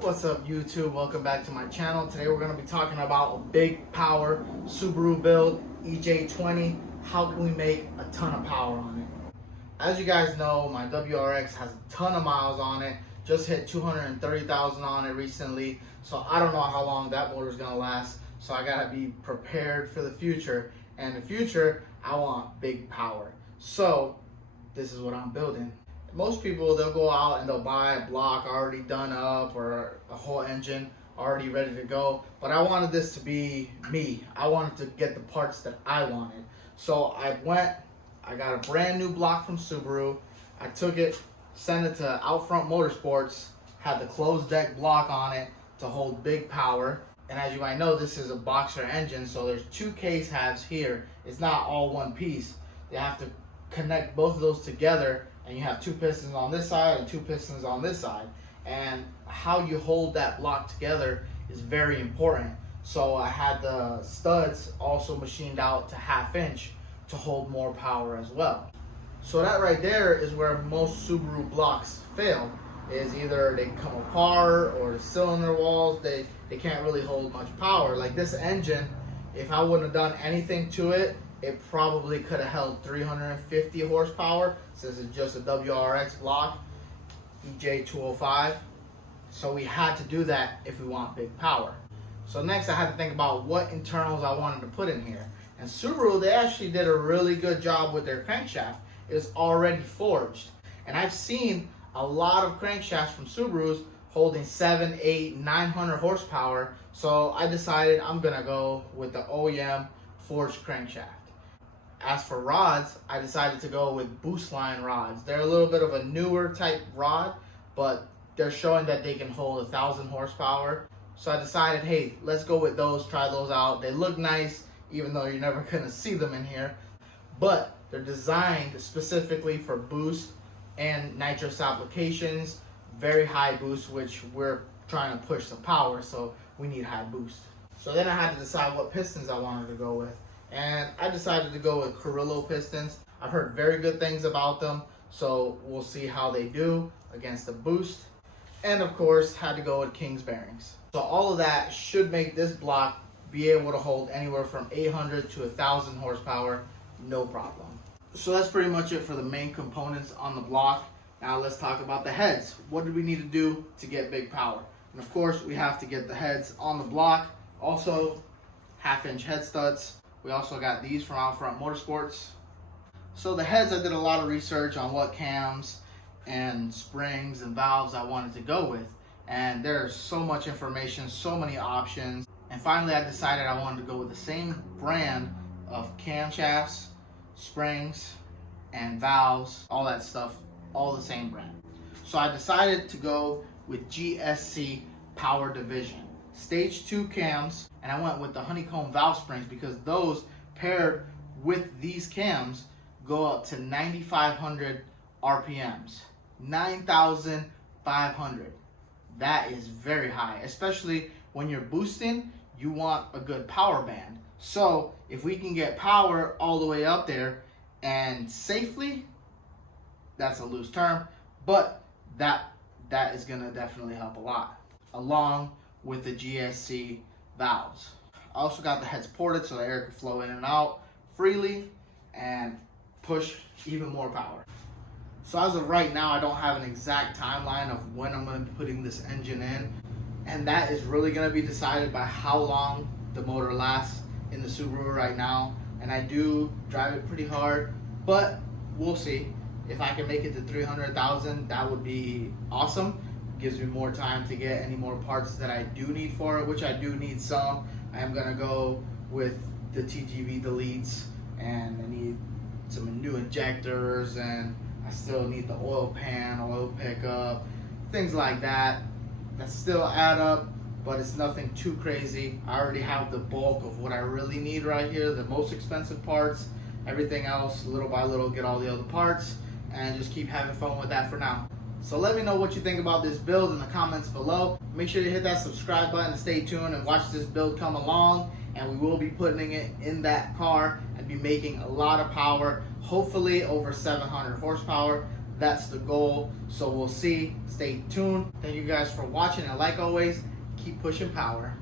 What's up YouTube? Welcome back to my channel. Today we're going to be talking about a big power Subaru build, EJ20. How can we make a ton of power on it? As you guys know, my WRX has a ton of miles on it. Just hit 230,000 on it recently. So I don't know how long that motor is going to last. So I got to be prepared for the future. And in the future, I want big power. So this is what I'm building. Most people, they'll go out and they'll buy a block already done up or a whole engine already ready to go. But I wanted this to be me. I wanted to get the parts that I wanted. So I got a brand new block from Subaru. I took it, sent it to Outfront Motorsports, had the closed deck block on it to hold big power. And as you might know, this is a boxer engine, so there's two case halves here. It's not all one piece. You have to connect both of those together, and you have two pistons on this side and two pistons on this side. And how you hold that block together is very important. So I had the studs also machined out to 1/2 inch to hold more power as well. So that right there is where most Subaru blocks fail, is either they come apart or the cylinder walls, they can't really hold much power. Like this engine, if I wouldn't have done anything to it, it probably could have held 350 horsepower since it's just a WRX block, EJ20. So we had to do that if we want big power. So next I had to think about what internals I wanted to put in here. And Subaru, they actually did a really good job with their crankshaft. It's already forged. And I've seen a lot of crankshafts from Subarus holding 7, 8, 900 horsepower. So I decided I'm gonna go with the OEM forged crankshaft. As for rods, I decided to go with boost line rods. They're a little bit of a newer type rod, but they're showing that they can hold 1,000 horsepower. So I decided, hey, let's go with those, try those out. They look nice, even though you're never gonna see them in here. But they're designed specifically for boost and nitrous applications, very high boost, which we're trying to push the power, so we need high boost. So then I had to decide what pistons I wanted to go with. And I decided to go with Carrillo pistons. I've heard very good things about them, so we'll see how they do against the boost. And of course, had to go with King's bearings. So all of that should make this block be able to hold anywhere from 800 to 1,000 horsepower, no problem. So that's pretty much it for the main components on the block. Now let's talk about the heads. What do we need to do to get big power? And of course, we have to get the heads on the block. Also, 1/2 inch head studs. We also got these from Outfront Motorsports. So the heads, I did a lot of research on what cams and springs and valves I wanted to go with. And there's so much information, so many options. And finally, I decided I wanted to go with the same brand of camshafts, springs, and valves, all that stuff, all the same brand. So I decided to go with GSC Power Division. Stage 2 cams, and I went with the honeycomb valve springs because those paired with these cams go up to 9,500 RPMs. 9,500. That is very high, especially when you're boosting, you want a good power band. So if we can get power all the way up there and safely, that's a loose term, but that is gonna definitely help a lot, along with the GSC valves. I also got the heads ported so the air can flow in and out freely and push even more power. So as of right now, I don't have an exact timeline of when I'm going to be putting this engine in, and that is really going to be decided by how long the motor lasts in the Subaru right now. And I do drive it pretty hard, but we'll see. If I can make it to 300,000, that would be awesome. Gives me more time to get any more parts that I do need for it, which I do need some. I am gonna go with the TGV deletes, and I need some new injectors, and I still need the oil pan, oil pickup, things like that still add up, but it's nothing too crazy. I already have the bulk of what I really need right here, the most expensive parts. Everything else, little by little, get all the other parts and just keep having fun with that for now. So let me know what you think about this build in the comments below. Make sure you hit that subscribe button and stay tuned and watch this build come along. And we will be putting it in that car and be making a lot of power, hopefully over 700 horsepower. That's the goal. So we'll see. Stay tuned. Thank you guys for watching, and like always, keep pushing power.